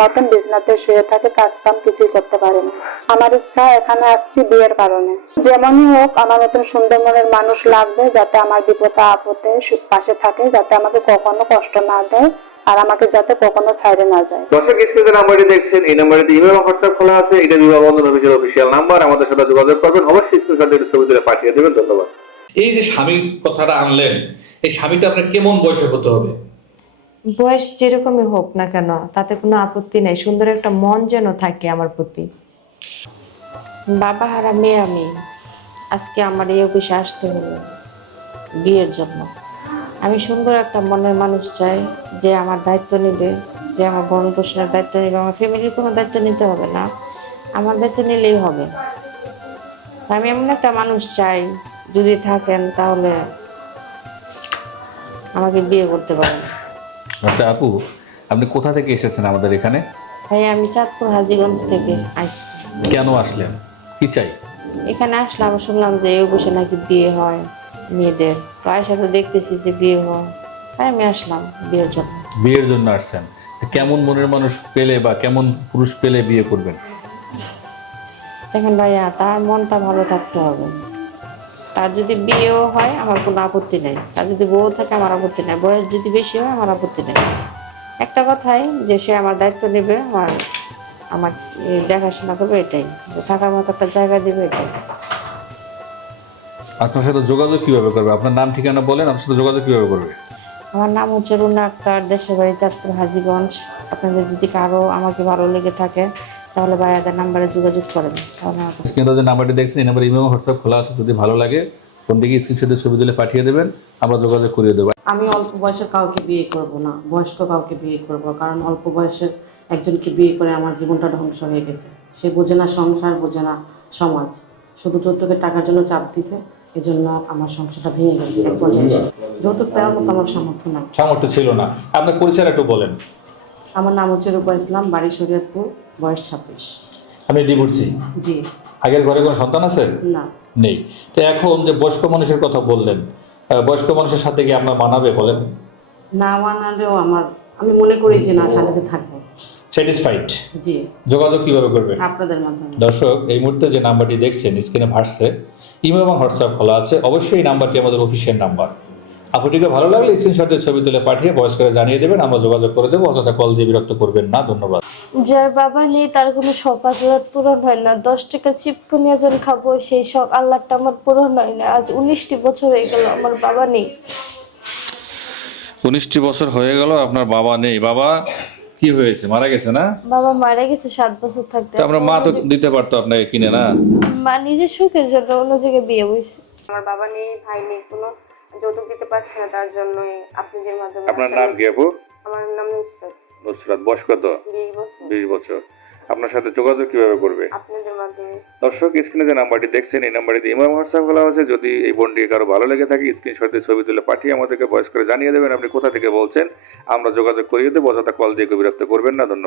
মতন বিছনাতে শুয়ে থাকে, কাজ কাম কিছুই করতে পারে না। আমার ইচ্ছা এখানে আসছি বিয়ের কারণে। যেমনই হোক আমার মতন সুন্দর মনের মানুষ লাগবে, যাতে আমার বিপদে আপদে পাশে থাকে, যাতে আমাকে কখনো কষ্ট না দেয়, আর আমাকে যাতে কখনো ছাইড়ে না যায়। দর্শক স্ক্রিনে যে নাম্বারটি দেখছেন এই নাম্বারটিতে ইমেল এবং হোয়াটসঅ্যাপ খোলা আছে। এটা বিবাহ বন্ধন অফিসের অফিসিয়াল নাম্বার। আমাদের সাথে যোগাযোগ করবেন, অবশ্যই স্ক্রিনশট দিয়ে ছবি তুলে পাঠিয়ে দেবেন। ধন্যবাদ। এই যে স্বামী কথাটা আনলেন, এই স্বামীটা আপনার কেমন বয়সে হতে হবে? বয়স যেরকমই হোক না কেন তাতে কোনো আপত্তি নেই, সুন্দর একটা মন যেন থাকে আমার প্রতি। বাবা হারা মেয়ে আমি, আজকে আমার এই অফিসে আসতে হলো বিয়ের জন্য। আমি সুন্দর একটা মনের মানুষ চাই, যে আমার দায়িত্ব নেবে, যে আমার ভরণ পোষণের দায়িত্ব নেবে। আমার ফ্যামিলির কোনো দায়িত্ব নিতে হবে না, আমার দায়িত্ব নিলেই হবে। আমি এমন একটা মানুষ চাই, যদি থাকেন তাহলে আমাকে বিয়ে করতে পারেন। আচ্ছা আপু, আপনি কোথা থেকে এসেছেন আমাদের এখানে? ভাই আমি চাঁদপুর হাজীগঞ্জ থেকে আসছি। কেন আসলেন, কি চাই? এখানে আসলাম, শুনলাম যে এই অফিসে নাকি বিয়ে হয় মেয়েদের, তো আয়সা তো দেখতেছি যে বিয়ে হয়, তাই আমি আসলাম বিয়ের জন্য। বিয়ের জন্য আসছেন? কেমন মনের মানুষ পেলে বা কেমন পুরুষ পেলে বিয়ে করবেন? দেখেন ভাইয়া, তার মনটা ভালো থাকতে হবে। তার যদি বিয়েও হয় আমার কোনো আপত্তি নেই, তার যদি বউ থাকে আমার আপত্তি নেই, বয়স যদি বেশি হয় আমার আপত্তি নেই। একটা কথাই, যে সে আমার দায়িত্ব নেবে, আমার দেখাশোনা করবে, এটাই। যে থাকার মতো একটা জায়গা দেবে, এটাই। আপনার সাথে যোগাযোগ কিভাবে করবে? আপনার নাম ঠিকানা বলেন, আপনার সাথে যোগাযোগ কিভাবে করবে? আমার নাম হচ্ছে রুনা আক্তার, দেশের বাড়ি চাঁদপুর হাজীগঞ্জ। আপনাদের যদি কারো আমাকে ভালো লেগে থাকে তাহলে ভাইয়াদের নাম্বারে যোগাযোগ করেন। তাহলে স্ক্রিনে যে নাম্বারটি দেখছেন এই নাম্বারে ইমেল হোয়াটসঅ্যাপ খোলা আছে। যদি ভালো লাগে ফোন থেকে স্ক্রিনশটে ছবি তুলে পাঠিয়ে দেবেন, আমরা যোগাযোগ করিয়ে দেবো। আমি অল্প বয়সের কাউকে বিয়ে করব না, বয়স্ক কাউকে বিয়ে করব, কারণ অল্প বয়সের একজনকে বিয়ে করে আমার জীবনটা ধ্বংস হয়ে গেছে। সে বোঝে না সংসার, বোঝে না সমাজ, শুধু যৌতুকের টাকার জন্য চাপ দিছে, এজন্য আমার সংসারটা ভেঙে গেছে। এক পর্যায়ে এসে যৌতুক দেওয়ার মতো আমার সামর্থ্য নাই। সামর্থ্য ছিল না। আপনার পরিচয় একটু বলেন। আমার নাম হচ্ছে রূপা ইসলাম, বাড়ি শরীয়তপুর, বয়স 26। আমি ডিভোর্সি। জি। আগের ঘরে কোনো সন্তান আছে? না। নেই। তো এখন যে বয়স্ক মানুষের কথা বললেন, বয়স্ক মানুষের সাথে কি আপনার মানাবে বলেন? না মানালেও আমি মনে করি যে না, শান্তিতে থাকবো। স্যাটিসফাইড? জি। যোগাযোগ কিভাবে করবেন? আপনাদের মাধ্যমে। দর্শক এই মুহূর্তে যে নাম্বারটি দেখছেন স্ক্রিনে ভাসছে, ইমেল এবং হোয়াটসঅ্যাপ খোলা আছে। অবশ্যই এই নাম্বারটি আমাদের অফিসিয়াল নাম্বার। আপনাটিকে ভালো লাগলে স্ক্রিনশটের ছবি তুলে পাঠিয়ে ভয়েস করে জানিয়ে দেবেন, আমরা যোগাযোগ করে দেবো। অযথা কল দিয়ে বিরক্ত করবেন না। ধন্যবাদ। যার বাবা নেই তার কোনো শখ আহ্লাদ পূরণ হয় না। 10 টাকা চিপকুনি যখন খাবো সেই শখ আহ্লাদটা আমার পূরণ হয় না। আজ 19টি বছর হয়ে গেল আমার বাবা নেই। 19টি বছর হয়ে গেল আপনার বাবা নেই। বাবা কি হয়েছে, মারা গেছে না? বাবা মারা গেছে 7 বছর থাকতে। আমরা মা তো দিতে পারতো আপনাকে কিনে, না? মা নিজের সুখের জন্য অন্য জায়গায় বিয়ে বসছে। আমার বাবা নেই, ভাই নেই, কোনো যৌতুক দিতে পারছে না, তার জন্যই আপনাদের মাধ্যমে। আপনার নাম কি আপু? আমার নাম নুসরাত। নুসরাত। বয়স কত? 20 বছর। 20 বছর। আপনার সাথে যোগাযোগ কিভাবে করবে? আপনাদের মাধ্যমে। দর্শক স্ক্রিনে যে নাম্বারটি দেখছেন এই নাম্বারটিতে ইমেল হোয়াটসঅ্যাপ খোলা আছে। যদি এই বোনটিকে কারো ভালো লেগে থাকে স্ক্রিনশটে ছবি তুলে পাঠিয়ে আমাদেরকে ভয়েস করে জানিয়ে দেবেন আপনি কোথা থেকে বলছেন, আমরা যোগাযোগ করিয়ে দেবো। অযথা কল দিয়ে বিরক্ত করবেন না। ধন্যবাদ।